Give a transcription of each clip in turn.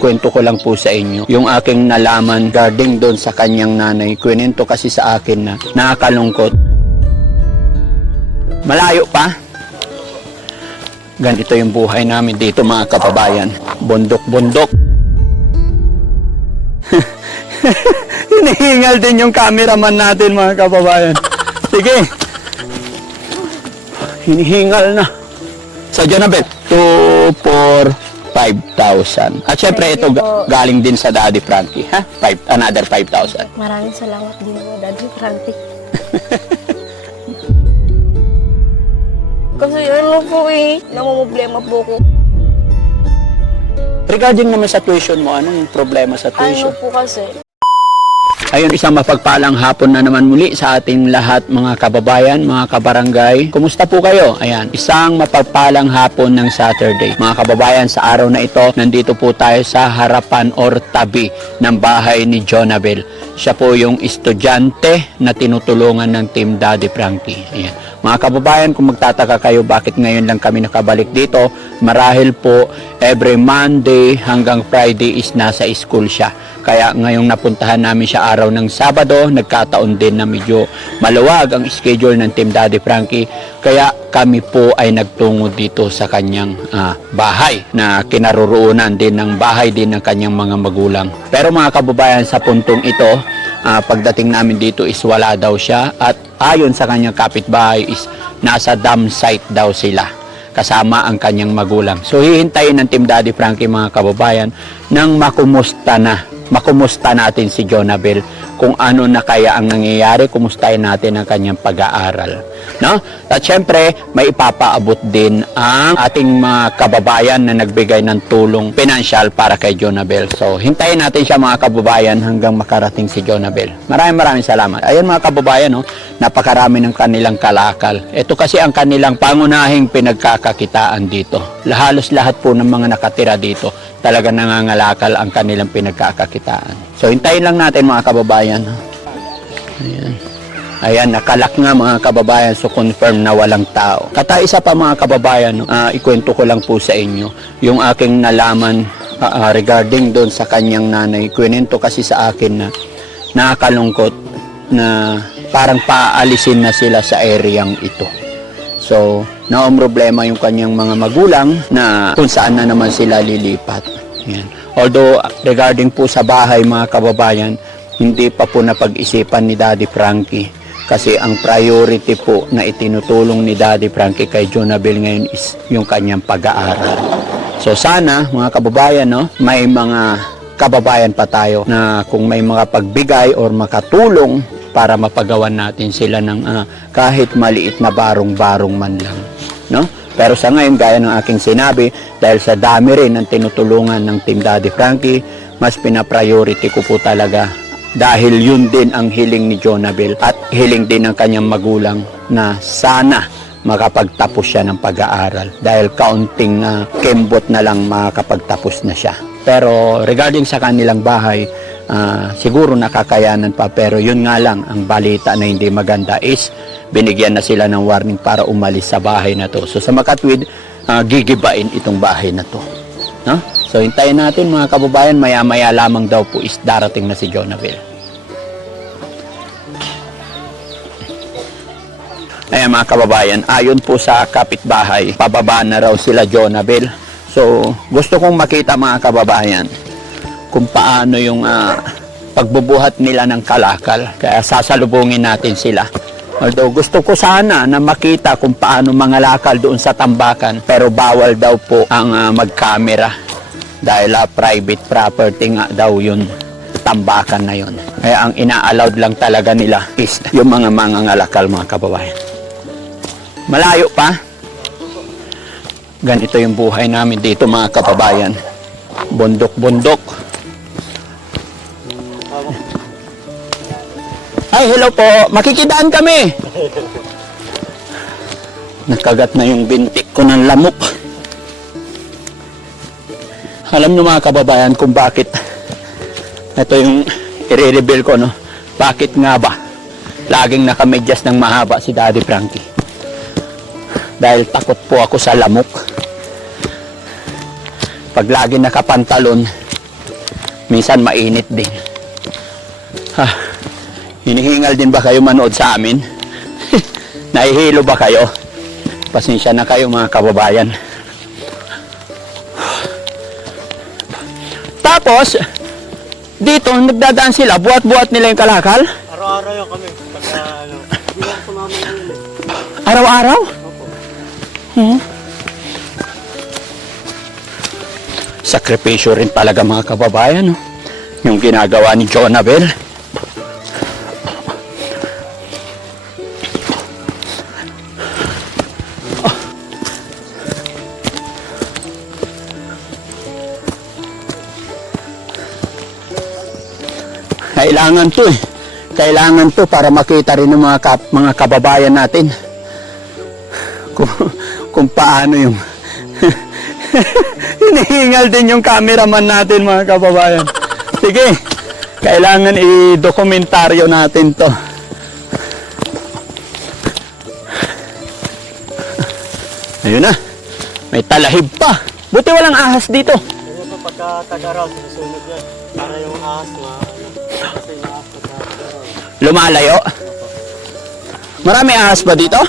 Kwento ko lang po sa inyo yung aking nalaman regarding doon sa kanyang nanay. Kwento kasi sa akin na nakakalungkot. Malayo pa. Ganito yung buhay namin dito mga kababayan. Bundok-bundok. Hinihingal din yung cameraman natin mga kababayan. Sige. Hinihingal na. Sa Jonabel, 2, 4, 5,000. At syempre ito galing din sa Daddy Frankie, ha? Another 5,000. Maraming salamat din po, Daddy Frankie. Kasi ano po namumblema po ko. Regarding naman sa tuition mo, anong problema sa tuition? Ano po kasi? Ayun, isang mapagpalang hapon na naman muli sa ating lahat mga kababayan, mga kabarangay. Kumusta po kayo? Ayan, isang mapagpalang hapon ng Saturday. Mga kababayan, sa araw na ito, nandito po tayo sa harapan or tabi ng bahay ni Jonabel. Siya po yung estudyante na tinutulungan ng Team Daddy Frankie. Ayan. Mga kababayan, kung magtataka kayo bakit ngayon lang kami nakabalik dito, marahil po every Monday hanggang Friday is nasa school siya. Kaya ngayong napuntahan namin siya araw ng Sabado, nagkataon din na medyo maluwag ang schedule ng Team Daddy Frankie. Kaya kami po ay nagtungo dito sa kanyang bahay na kinaroroonan din ng bahay din ng kanyang mga magulang. Pero mga kababayan, sa puntong ito, pagdating namin dito is wala daw siya at ayon sa kanyang kapitbahay is nasa dam site daw sila kasama ang kanyang magulang. So hihintayin ng Team Daddy Frankie mga kababayan nang makumusta natin si Jonabel kung ano na kaya ang nangyayari, kumustahin natin ang kanyang pag-aaral. No? At syempre, may ipapaabot din ang ating mga kababayan na nagbigay ng tulong pinansyal para kay Jonabel. So, hintayin natin siya mga kababayan hanggang makarating si Jonabel. Maraming salamat. Ayan mga kababayan, no? Napakarami ng kanilang kalakal. Ito kasi ang kanilang pangunahing pinagkakakitaan dito. Halos lahat po ng mga nakatira dito talaga nangangalakal ang kanilang pinagkakakitaan. So, hintayin lang natin mga kababayan. Ayan. Ayan, nakalak nga mga kababayan. So, confirm na walang tao. Kataisa pa mga kababayan, ikwento ko lang po sa inyo yung aking nalaman regarding doon sa kanyang nanay. Kwento kasi sa akin na nakakalungkot na parang paalisin na sila sa areang ito. So, problema yung kanyang mga magulang na kung saan na naman sila lilipat. Yan. Although, regarding po sa bahay mga kababayan, hindi pa po napag-isipan ni Daddy Frankie. Kasi ang priority po na itinutulong ni Daddy Frankie kay Jonabel ngayon is yung kanyang pag-aaral. So, sana mga kababayan, no, may mga kababayan pa tayo na kung may mga pagbigay or makatulong para mapagawan natin sila ng kahit maliit na barong-barong man lang. No? Pero sa ngayon, gaya ng aking sinabi, dahil sa dami rin ng tinutulungan ng Team Daddy Frankie, mas pina-priority ko po talaga dahil yun din ang hiling ni Jonabel at hiling din ng kanyang magulang na sana makapagtapos siya ng pag-aaral dahil kaunting kembot na lang makakapagtapos na siya. Pero regarding sa kanilang bahay, siguro nakakayanan pa, pero yun nga lang, ang balita na hindi maganda is binigyan na sila ng warning para umalis sa bahay na to. So sa makatwid, gigibain itong bahay na to. No? So hintayin natin mga kababayan, maya-maya lamang daw po is darating na si Jonabel. Ayan mga kababayan, ayon po sa kapitbahay, pababa na raw sila Jonabel. So gusto kong makita mga kababayan kung paano yung pagbubuhat nila ng kalakal. Kaya sasalubungin natin sila. Although gusto ko sana na makita kung paano mangalakal doon sa tambakan, pero bawal daw po ang mag-camera dahil private property nga daw yun, tambakan na yun. Kaya ang ina-allowed lang talaga nila is yung mga mangangalakal mga kababayan. Malayo pa. Ganito yung buhay namin dito mga kababayan. Bundok-bundok. Ay, hello po. Makikidaan kami. Nakagat na yung bintik ko ng lamok. Alam nyo mga kababayan kung bakit ito yung i-reveal ko, no? Bakit nga ba laging nakamedyas ng mahaba si Daddy Frankie? Dahil takot po ako sa lamok. Pag lagi nakapantalon, minsan mainit din. Ha, hinihingal din ba kayo manood sa amin? Nahihilo ba kayo? Pasensya na kayo mga kababayan. Tapos, dito, nagdadaan sila, buhat-buhat nila yung kalakal? Araw-araw yun kami. Pagka, hindi lang sumama ngayon eh. Araw-araw? Opo. Sakripisyo rin talaga mga kababayan, no? Yung ginagawa ni Jonabel. Kailangan to eh. Kailangan to para makita rin ng mga kababayan natin kung paano yung hinihingal din yung cameraman natin mga kababayan. Sige, kailangan i-dokumentaryo natin to. Ayun na, may talahib pa. Buti walang ahas dito. Ganyan po pagka tag-araw, sinusunod yan. Para yung ahas na, kasi yung ahas pagka tag-araw. Lumalayo. Marami ahas ba dito?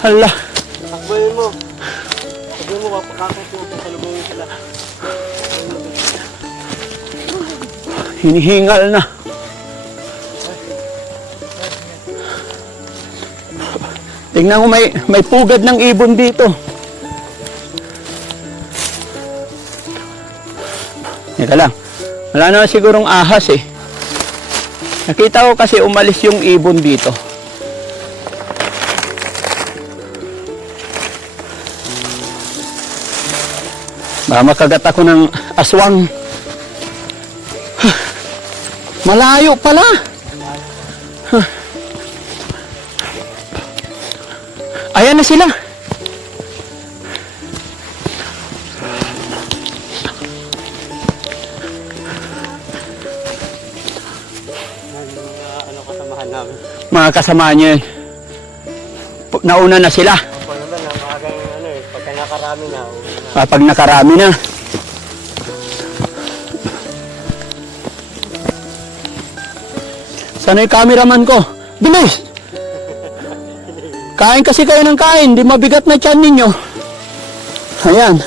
Hala, Takboyin mo. Takboyin mo, kapakakot mo, pasalubungin sila. hinihingal na. Tingnan mo, may pugad ng ibon dito. Teka lang. Wala na sigurong ahas eh. Nakita ko kasi umalis yung ibon dito. Baka makagat ako ng aswang. Malayo pala. Ayan na sila. Ano kasamahan namin. Mga kasama niyo yun. Nauna na sila. Opo naman, ang maagang ano eh, pagka nakarami na, uwi na. Pag nakarami na. Sana yung cameraman ko? Bilis! Kain kasi kayo ng kain. Di mabigat na tiyan ninyo. Ayan.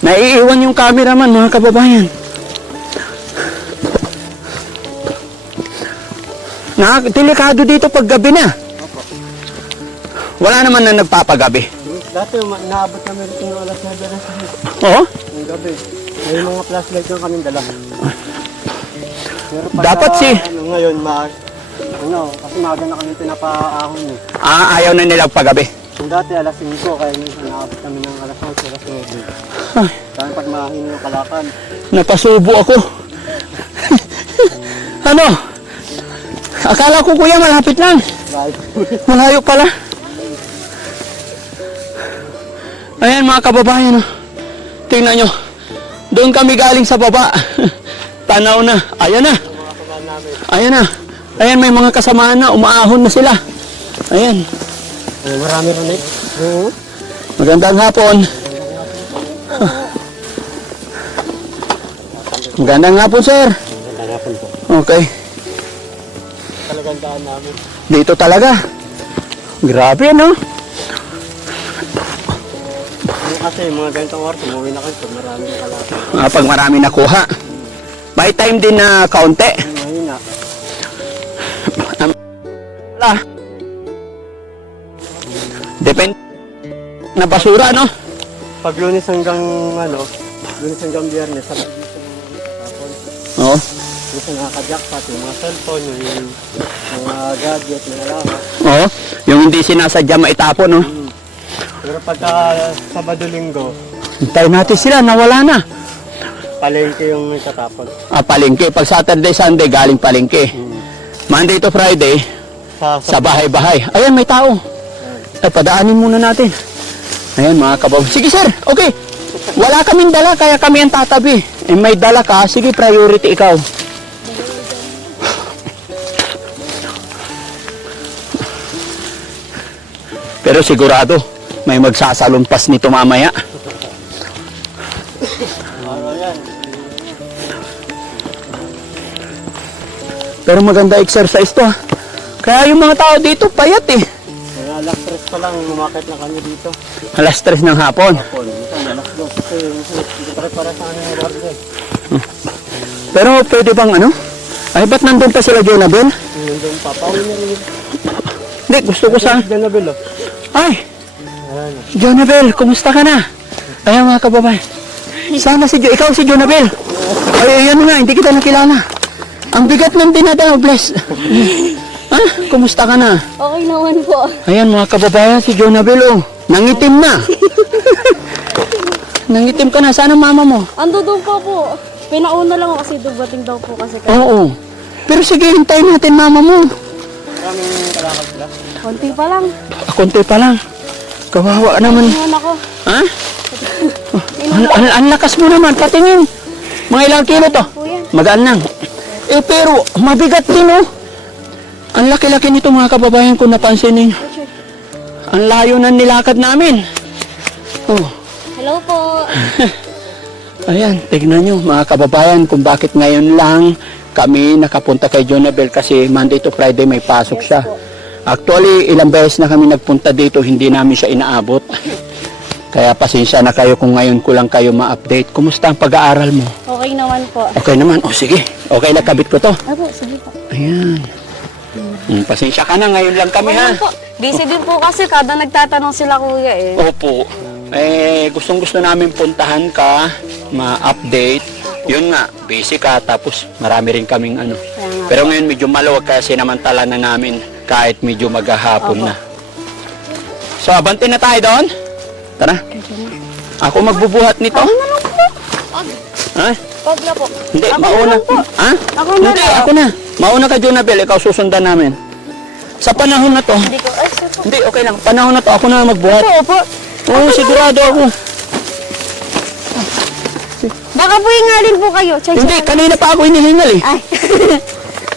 Naiiwan yung cameraman, mga kababayan. Delikado dito pag gabi na. Wala naman na nagpapagabi. Dati, naabot kami rito ng alas 9 na sa Oo? ng gabi. May mga flashlight na kaming dala. Pero Dapat Ano, ngayon, kasi maaga na kami pinapaahon eh. Ayaw na nilang paggabi. Kung dati alas 5, kaya minsan naabot kami ng alas 8, alas 9. Kaya pag mahina yung kalakan. Napasubo ako. Ano? Akala ko kuya malapit lang. Right. Malayo pala. Ayan mga kababayan. Oh. Tingnan nyo. Doon kami galing sa baba. Tanaw na. Ayan na. Ang mga kabahan namin. Ayan na. Ayan may mga kasamaan na. Umaahon na sila. Ayan. Marami rin eh. Oo. Magandang hapon. Magandang hapon sir. Magandang hapon po. Okay. Talagang daan namin. Dito talaga. Grabe no? Kasi mga ganitong oras, umuwi na kayo pag maraming kalakan. Pag marami nakuha. May time din na kaunti. Ngayon na. Wala. Depende na basura, no? Pag Lunes hanggang Biyernes, sabi dito mga tapon. Oo. Dito nakaka-jackpot, yung mga cellphone, yung mga gadget, mga lahat. Oo. Yung hindi sinasadya maitapon, no? Pero pagka Sabado-Linggo, Hintayin natin sila, nawala na. palengke yung itatapon. Palengke. Pag Saturday, Sunday, galing palengke. Monday to Friday, sa bahay-bahay. Ayan, may tao. Ay, padaanin muna natin. Ayan, mga kababayan. Sige, sir. Okay. Wala kaming dala, kaya kami ang tatabi. Eh, may dala ka. Sige, priority ikaw. Pero sigurado, may magsasalumpas nito mamaya. Araw yan. Pero maganda exercise to, ha. Kaya yung mga tao dito, payat eh. Kaya alas 3 pa lang, lumakit na kami dito. Alas 3 ng hapon. Paul, minsan alas 2. Kasi dito pa rin para sa amin yung guardia. Pero pwede bang ano? Ay, ba't nandun pa sila, Jonabel? Nandun pa, pauwi na rin. Hindi, gusto ko sa... Janabel, oh. Ay, Ayan. Jonabel, kumusta ka na? Ayan mga kababayan. Sana si ikaw si Jonabel. Ay, ayan nga, hindi kita nakilala. Ang bigat ng dinadaw, bless. Ha? Kumusta ka na? Okay naman po. Ayan mga kababayan, si Jonabel, oh. Nangitim na. Nangitim ka na. Sana mama mo? Ando doon po. Pinauna lang ako kasi dumating daw po kasi Oo. Pero sige, hintayin natin mama mo. Maraming kalakad sila. konti pa lang. Konti pa lang. Kawawa naman. Ngayon ako. Ha? Ang lakas mo naman, patingin. Mga ilang kilo to? Po yan. Magaan lang. Eh pero, mabigat din oh. Ang laki-laki nito mga kababayan kung napansin ninyo. Ang layo ng nilakad namin. Oh. Hello po. Ayan, tignan nyo mga kababayan kung bakit ngayon lang kami nakapunta kay Jonabel kasi Monday to Friday may pasok siya. Actually, ilang beses na kami nagpunta dito, hindi namin siya inaabot. Kaya pasensya na kayo kung ngayon ko lang kayo ma-update. Kumusta ang pag-aaral mo? Okay naman po. Okay naman. O sige, okay na kabit ko to. Ako, sige po. Ayan. Pasensya ka na, ngayon lang kami ha. Ano po? Busy din po kasi kada nagtatanong sila kuya eh. Opo. Gustong gusto namin puntahan ka, ma-update. Yun nga, busy ka, tapos marami rin kaming ano. Kaya nga. Pero ngayon medyo maluwag kasi sinamantala na namin kahit medyo maghahapon na. So, abante na tayo doon. Tara. Ako magbubuhat nito. Ako na lang po. Ha? Pag na po. Hindi, Ako mauna. na lang po. Ha? Ako na Hindi, lang. ako na. Mauna ka, Jonabel. Ikaw susundan namin. Sa panahon na to, Hindi ko, ay, sige po. hindi, okay lang. Panahon na to, ako na magbuhat. Opo. Oo, sigurado ako. Baka po hingalin po kayo. Chay, Hindi, kanina pa ako hinihingal eh. Ay.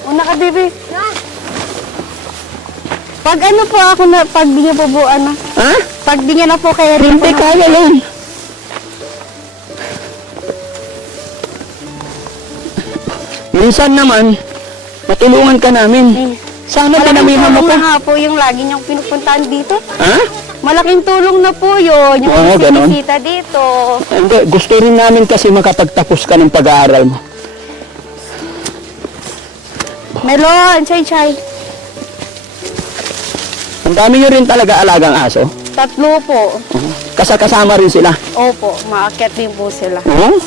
Una ka, baby. Pag ano po ako na, pag di niya po po ano, Ha? pag di niya na po kaya rin po Hindi, na, kaya yan. Minsan naman, matulungan ka namin. Sana pinamihan mo tulong pa. na nga po yung lagi niyang pinupuntahan dito. Ha? Malaking tulong na po yun. Yung Oo, ganon. bisita dito. Hindi, gusto rin namin kasi makapagtapos ka ng pag-aaral mo. Melon, chay. Ang dami nyo rin talaga alagang aso. Tatlo po. Kasama rin sila. Opo, maakyat din po sila. Oo.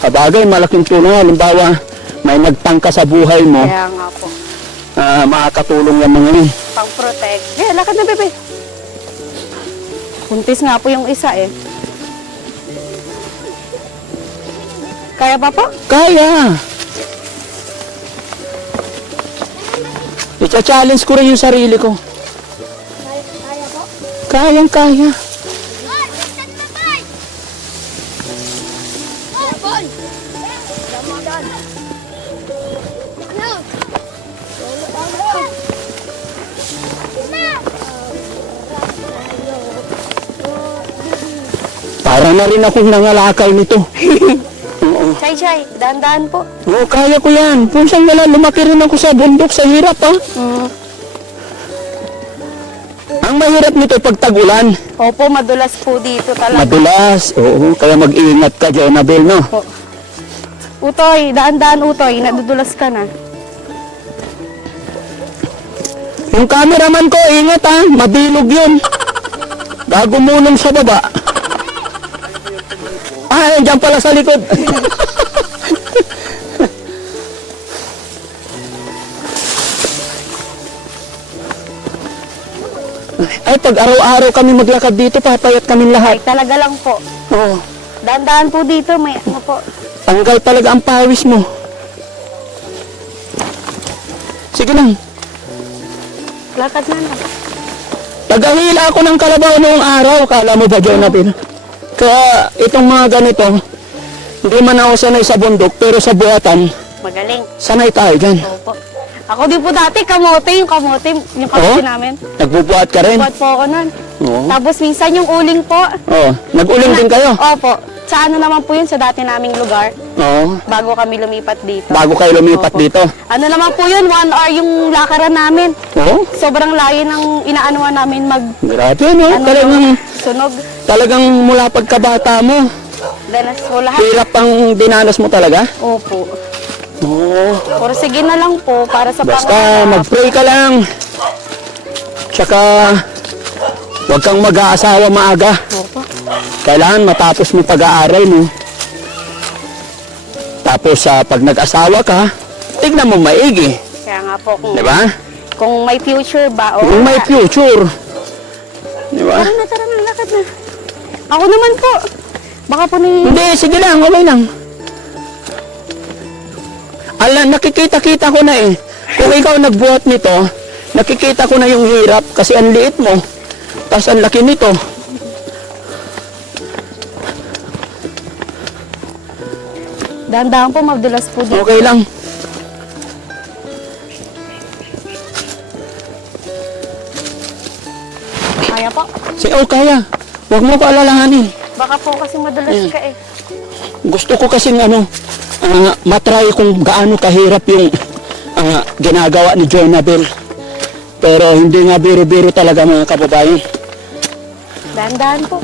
Kabagay, malaking tulong. Halimbawa, may nagtangka sa buhay mo, Kaya nga po. makakatulong yung mga yun. Pang-protect. Lakad na, bebe. Kuntis nga po yung isa eh. Kaya pa po? Kaya. I-challenge ko rin yung sarili ko. Kaya po? Kayang-kaya. Para na rin akong nangalakal nito. Oo. Chay, dahan-dahan po. Oo, kaya ko yan. Punsang wala, lumaki rin ako sa bundok sa hirap, ha? Ang mahirap nito pag tag-ulan. Opo, madulas po dito talaga. Madulas. Oo, kaya mag-iingat ka, Jonabel, no? Po. Utoy, dahan-dahan utoy, nadudulas ka na. Yung cameraman ko, ingat ha, mabilog yun. Gagumulong sa baba. Ah, dyan pala sa likod. Ay, pag araw-araw kami maglakad dito, papayat kami Ay, lahat. talaga lang po. Oo, Dahan-dahan po dito, may ano po. tanggal talaga ang pawis mo. Sige lang. Lakad na lang. Tagahila ako ng kalabaw noong araw. Kala mo ba, Jonathan? Kaya itong mga ganito, hindi man ako sanay sa bundok, pero sa buhatan, Magaling. sanay tayo dyan. Opo. Ako din po dati, yung kamote Oo? namin. Nagbubuhat ka rin? Buhat po ako nun. Oo. Tapos minsan yung uling po. Oo. Nag-uling din kayo? Opo. Sa ano naman po yun, sa dati naming lugar, Oo. bago kami lumipat dito. Bago kayo lumipat Opo. dito? Ano naman po yun, 1 hour yung lakaran namin. Oo. Sobrang layo ng inaanuan namin Grabe, no? ano, sunog. Talagang mula pagkabata mo, Danas po lahat. hirap ang dinanas mo talaga? Opo. Oo. Pero sige na lang po, para sa Basta pangarap. mag-pray ka lang. Tsaka, huwag kang mag-aasawa maaga. Opo. Kailangan matapos mo pag-aaral mo. Tapos, pag nag-asawa ka, tignan mo maigi. Kaya nga po, Di ba? kung may future ba, o Kung may future. Di ba? tara na, lakad na. Ako naman po. Baka po ni... Hindi, sige lang, okay lang. Ala, nakikita-kita ko na eh. Kung ikaw nagbuhat nito, nakikita ko na yung hirap kasi ang liit mo. Tapos ang laki nito. Dahan-dahan po, madulas po dito. Okay lang. Kaya po. Kaya. Huwag mo ko alalahanin. Baka po kasi madulas ka eh. Gusto ko kasing matry kung gaano kahirap yung ginagawa ni Jonabel. Pero hindi nga biro-biro talaga mga kababayan. Dahan-dahan po.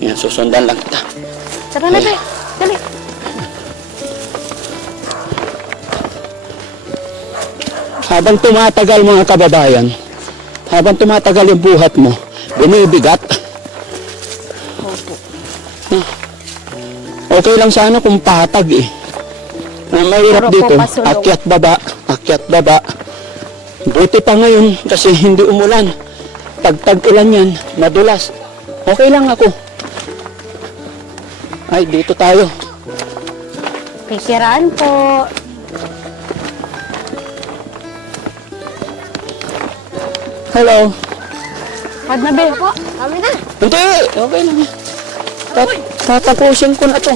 Yan, susundan lang kita. Tara na, be. Dali. Habang tumatagal mga kababayan, habang tumatagal yung buhat mo, bumibigat. Opo. Okay lang sana kung patag eh. Mahirap Puro po dito, pasulong. akyat baba. Buti pa ngayon kasi hindi umulan. Pag tag-ulan yan, madulas. Okay lang ako. Ay, dito tayo. Pikiraan po. Hello. Pad na, be. Po. Kami na. Hindi, okay lang. Tatapusin ko na to.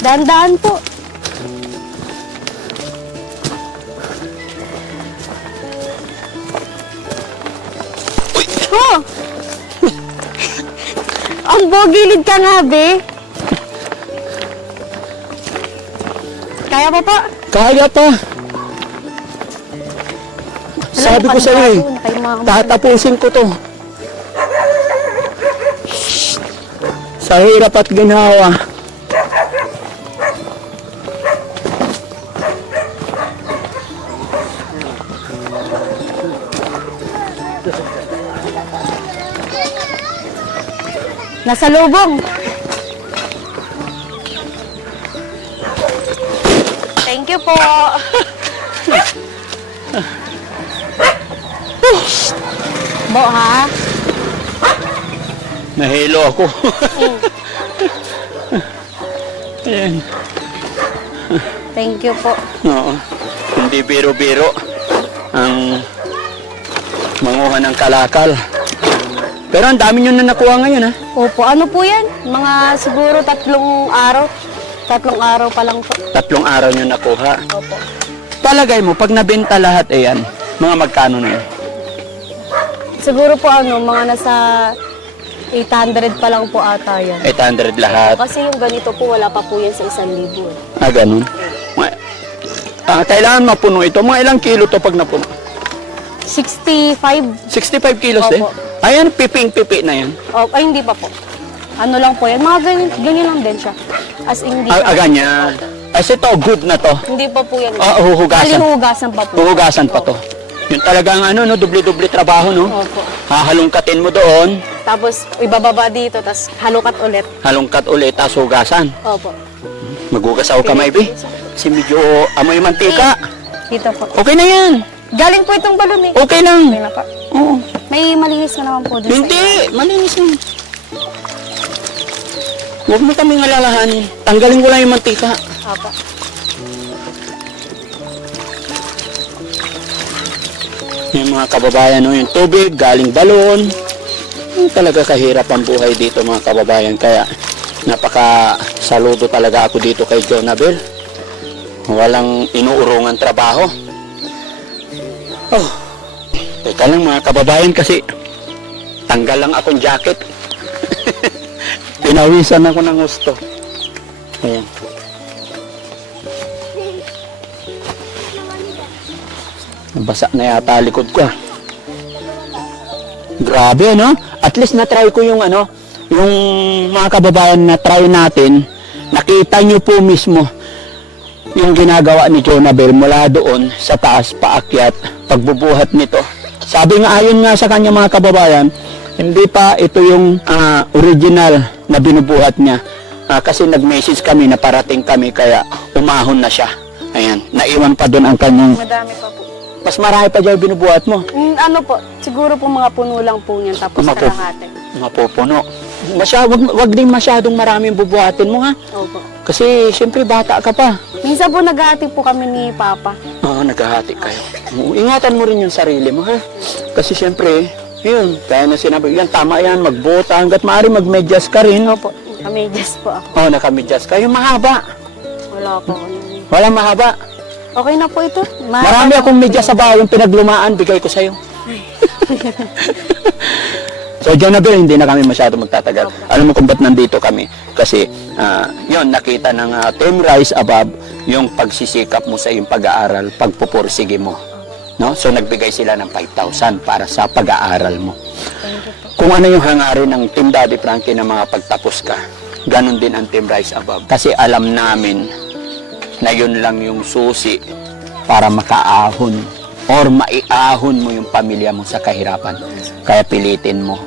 Dahan-dahan po. Oh! Ang bogilid ka nga, be. Kaya pa po? Kaya pa. Sabi ko sa iyo, tatapusin ko to. Sa hirap at ginawa. Nasa lubong. Thank you po. Bo, ha? Nahilo ako. Ayan. Thank you po. Oo. Hindi biro-biro ang manguha ng kalakal. Pero ang dami nyo na nakuha ngayon ha. Opo, ano po yan? Mga siguro 3 araw. 3 araw pa lang po. 3 araw nyo nakuha. Opo. Palagay mo, pag nabenta lahat, ayan, mga magkano na yun? Siguro po mga nasa 800 pa lang po ata yan. 800 lahat. Kasi yung ganito po, wala pa po yan sa 1,000. Ganun. Kailangan mapuno ito. Mga ilang kilo to pag napuno? 65. 65 kilos din? Opo. Ayan, piping-pipi na yan. Oh, ay, hindi pa po. Ano lang po yan. Mga ganyan lang din siya. As in, hindi pa. Ganyan. As ito, good na to. Hindi pa po yan. Huhugasan. Hugasan pa po. Huhugasan pa to. Yung talagang doble-doble trabaho, no? Opo. Hahalungkatin mo doon, Tapos, ibababa dito, tapos halukat ulit. halungkat ulit, tapos hugasan. Opo. Magugas ako kamay, be. Kasi medyo amoy mantika. Dito po. Okay na yan. Galing po itong balon eh. Okay lang. Okay na pa. Oo. May malinis na naman po dun sa Hindi, malinis yan. Huwag mo kaming alalahanin. Tanggalin ko lang yung mantika. Apa. Yung mga kababayan, no, yung tubig, galing balon. Talaga kahirap ang buhay dito mga kababayan. Kaya napaka-saludo talaga ako dito kay Jonabel. Walang inuurungan trabaho. Oh, teka lang mga kababayan kasi tanggal lang akong jacket. Pinawisan ako ng gusto. Ayan. Basa na yata likod ko. Grabe, no? At least na-try ko yung yung mga kababayan na try natin. Nakita nyo po mismo yung ginagawa ni Jonabel mula doon sa taas paakyat, pagbubuhat nito. Sabi nga ayon nga sa kanya mga kababayan, hindi pa ito yung original na binubuhat niya. Kasi nag-message kami na parating kami kaya umahon na siya. Ayan, naiwan pa doon ang kanyang... Madami pa po. Mas marami pa dyan binubuhat mo. Ano po, siguro po mga puno lang po niyan, tapos kalahati. Mapupuno. Wag din masyadong maraming bubuhatin mo ha. Opo. Kasi siyempre bata ka pa. Minsan po naghahati po kami ni Papa. Oo, naghahati kayo. Ingatan mo rin yung sarili mo ha. Kasi siyempre, yun, kaya na sinabi, yan tama yan, magbota hanggat maaari magmedyas ka rin. Opo, kamidyas po ako. Oo, nakamedyas ka. Yung mahaba. Wala po. Walang mahaba. Okay na po ito. Marami akong medyas sa bahay, yung pinaglumaan, bigay ko sa'yo. So, Jonabel, hindi na kami masyado magtatagal. Alam mo kung ba't nandito kami? Kasi, yun, nakita ng Team Rise Above yung pagsisikap mo sa iyong pag-aaral, pagpupursige mo. No? So, nagbigay sila ng 5,000 para sa pag-aaral mo. Kung ano yung hangarin ng Team Daddy Frankie na mga pagtapos ka, ganun din ang Team Rise Above. Kasi alam namin na yun lang yung susi para makaahon or maiahon mo yung pamilya mo sa kahirapan. Kaya pilitin mo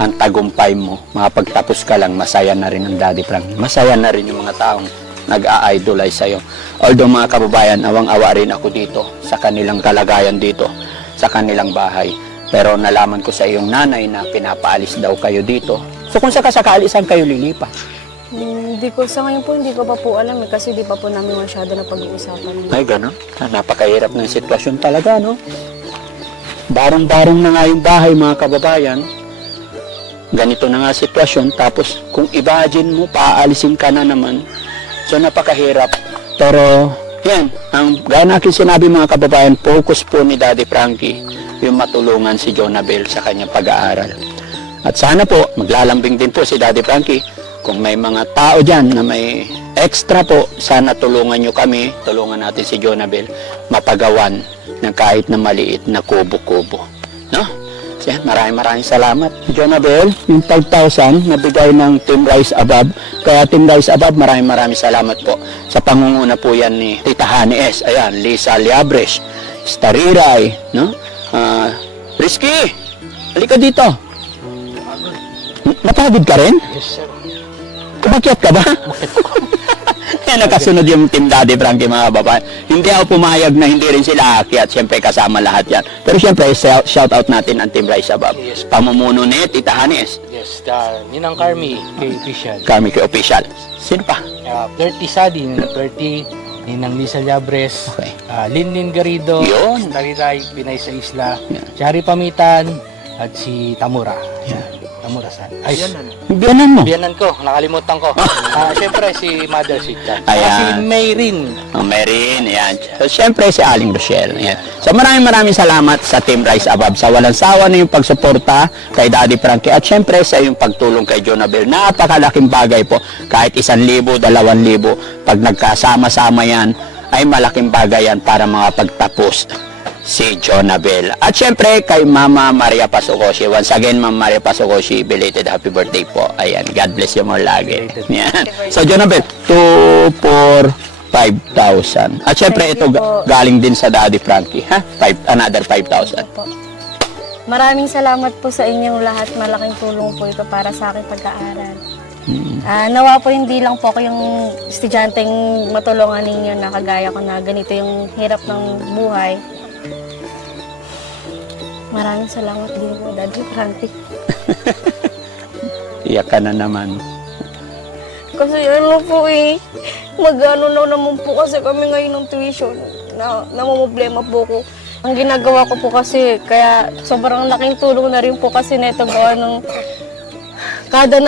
ang tagumpay mo. Makapagtapos ka lang, masaya na rin ang Daddy Frankie. Masaya na rin yung mga taong nag-a-idolize sa'yo. Although mga kababayan, awang-awa rin ako dito sa kanilang kalagayan dito, sa kanilang bahay. Pero nalaman ko sa iyong nanay na pinapaalis daw kayo dito. So kung sakasakali, saan kayo lilipat? Hindi ko, sa ngayon po, hindi ko pa po alam kasi di pa po namin masyado na pag-uusapan. Ay, gano'n? Napakahirap ng sitwasyon talaga, no? Barong-barong na nga yung bahay, mga kababayan. Ganito na nga sitwasyon. Tapos, kung imagine mo, paalisin ka na naman. So, napakahirap. Pero, yan. Gaya na akin sinabi, mga kababayan, focus po ni Daddy Frankie yung matulungan si Jonabel sa kanyang pag-aaral. At sana po, maglalambing din po si Daddy Frankie. Kung may mga tao dyan na may extra po, sana tulungan nyo kami, tulungan natin si Jonabel, mapagawan ng kahit na maliit na kubo-kubo. No? So, maraming salamat. Jonabel, yung 5,000 na bigay ng Team Rise Above. Kaya Team Rise Above, maraming salamat po. Sa pangunguna po yan ni Tita Hani S. Ayan, Lisa Liabres, Stariray, no? Rizky, halika dito. Napagod ka rin? Yes, sir. Kumakyat ka ba? Kaya nakasunod yung Team Daddy Frankie, mga babae. Hindi ako pumayag na hindi rin sila aakyat. Siyempre kasama lahat yan. Pero siyempre, shout out natin ang Team Rise Above. Yes. Pamumuno ni Tita Hanes. Yes, Ninang Carmi, kay official. Kami kay official. Sino pa? Flirty Sadi, Ninang Flirty, Ninang Lisa Liabres, Okay. Linlin Garrido, Yun. Tariray, Pinay sa Isla, Yan. Shari Pamitan, at si Tamura. Yan. Tamura-san. Ay, Biyanan mo. biyanan ko, nakalimutan ko. Siyempre si Mother Sweet. Ayan. Si Mayrin. Oh, Merin, yan. So, siyempre si Aling Rochelle. Yan. So, maraming salamat sa Team Rise Above sa walang sawa na yung pagsuporta kay Daddy Frankie at siyempre sa yung pagtulong kay Jonabel. Napakalaking bagay po. Kahit 1,000, 2,000, pag nagkasama-sama yan, ay malaking bagay yan para makapagtapos si Jonabel. At syempre kay Mama Maria Pasukoshi. Once again, Mama Maria Pasukoshi, belated happy birthday po. Ayan, God bless you mo lagi. Yan. So Jonabel, 2, 4, 5,000. At syempre Thank ito you po. galing din sa Daddy Frankie, ha? Another 5,000. Po. Maraming salamat po sa inyong lahat. Malaking tulong po ito para sa aking pag-aaral. Nawa po hindi lang po ako yung estudyanteng matulungan ninyo na kagaya ko na ganito yung hirap ng buhay. Maraming salamat din po, Daddy Frankie. Iyak ka na naman. Kasi ano po mag-ano na naman po kasi kami ngayon ng tuition. Namumblema po ko. Ang ginagawa ko po kasi, kaya sobrang laking tulong na rin po kasi neto gawa nung kada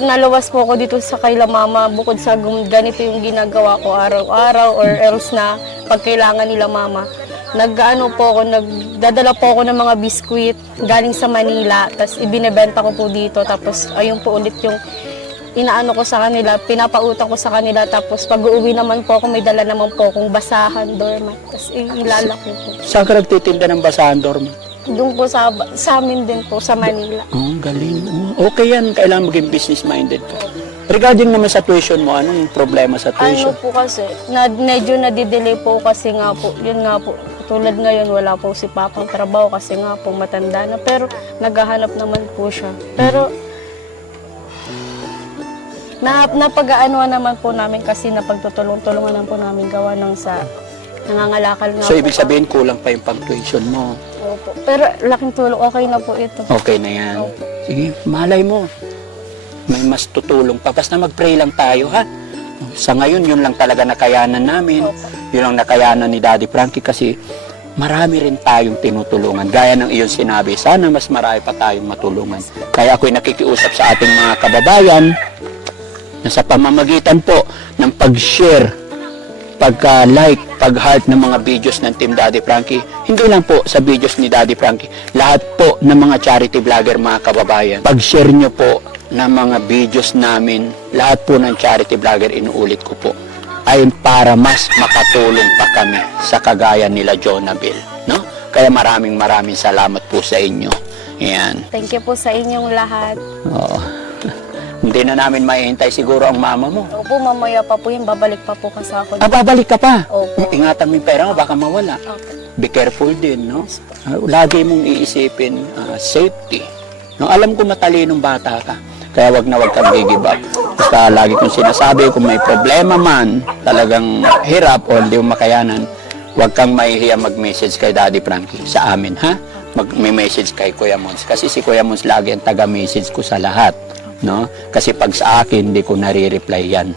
naluwas po ako dito sa kaila mama, bukod sa ganito yung ginagawa ko araw-araw or else na pag kailangan nila mama. Nagdadala po ako ng mga biskwit galing sa Manila, tapos ibinebenta ko po dito, tapos ayun po ulit yung inaano ko sa kanila, pinapautang ko sa kanila, tapos pag uuwi naman po ako, may dala naman po akong basahan, doormat, tapos ilalaki po. Saan ka nagtitinda ng basahan, doormat? Doon po sa amin din po, sa Manila. Oh, galing. Oh, okay yan. Kailangan maging business-minded ka. Regarding naman sa tuition mo, anong problema sa tuition? Ano po kasi, medyo nadidelay po kasi nga po, yun nga po, tulad ngayon wala po si Papang trabaho kasi nga po matanda na, pero naghahanap naman po siya. Pero napag-aanoan naman po namin kasi napagtutulong-tulungan naman po namin gawa ng sa nangangalakal nga So, po. ibig sabihin, kulang pa yung pang-tuition mo. Opo. Pero laking tulong, okay na po ito. Okay na yan. Opo. Sige, malay mo. May mas tutulong pa. Basta mag-pray lang tayo, ha? Sa ngayon, yun lang talaga nakayanan namin. Yun lang nakayanan ni Daddy Frankie kasi marami rin tayong tinutulungan. Gaya ng iyong sinabi, sana mas marami pa tayong matulungan. Kaya ako'y nakikiusap sa ating mga kababayan na sa pamamagitan po ng pag-share, pagka-like, pag-heart ng mga videos ng Team Daddy Frankie, hindi lang po sa videos ni Daddy Frankie, lahat po ng mga charity vlogger, mga kababayan, pag-share nyo po ng mga videos namin, lahat po ng charity vlogger, inuulit ko po, ay para mas makatulong pa kami sa kagaya nila Jonabel, no? Kaya maraming salamat po sa inyo. Ayan. Thank you po sa inyong lahat. Oo. Hindi na namin maihintay siguro ang mama mo. Opo, mamaya pa po yun, babalik pa po kasi ako. Babalik ka pa. Opo. Ingatan mo yung pera mo, baka mawala. Opo. Be careful din, no? Lagi mong iisipin safety. No, alam ko matalinong bata ka. Kaya wag kang give up. Basta lagi kong sinasabi, kung may problema man, talagang hirap o hindi mo makayanan, wag kang mahihiya mag-message kay Daddy Frankie sa amin, ha? May message kay Kuya Mons. Kasi si Kuya Mons lagi ang taga-message ko sa lahat. No? Kasi pag sa akin, hindi ko nare-reply yan.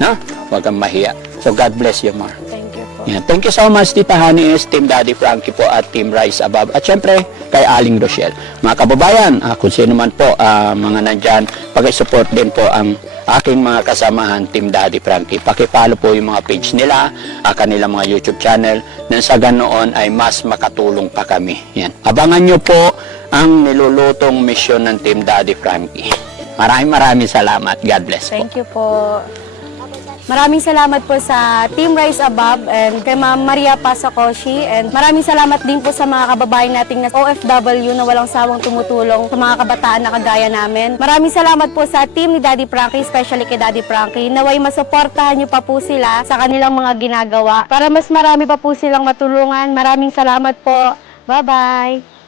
No? Huwag kang mahiya. So, God bless you, Mar. Thank you po. Yeah. Thank you so much, Tita Honey, Team Daddy Frankie po at Team Rise Above. At syempre, kay Aling Rochelle. Mga kababayan, kung sino man po, mga nandyan, pag-support din po ang aking mga kasamahan, Team Daddy Frankie. Pakipalo po yung mga page nila, kanilang mga YouTube channel, nang sa ganoon ay mas makatulong pa kami. Yan. Abangan nyo po ang nilulutong misyon ng Team Daddy Frankie. Maraming salamat. God bless po. Thank you po. Maraming salamat po sa Team Rise Above and kay Ma'am Maria Pasakoshi, and maraming salamat din po sa mga kababayan nating na OFW na walang sawang tumutulong sa mga kabataan na kagaya namin. Maraming salamat po sa team ni Daddy Frankie, especially kay Daddy Frankie. Naway masuportahan niyo pa po sila sa kanilang mga ginagawa para mas marami pa po silang matulungan. Maraming salamat po. Bye-bye!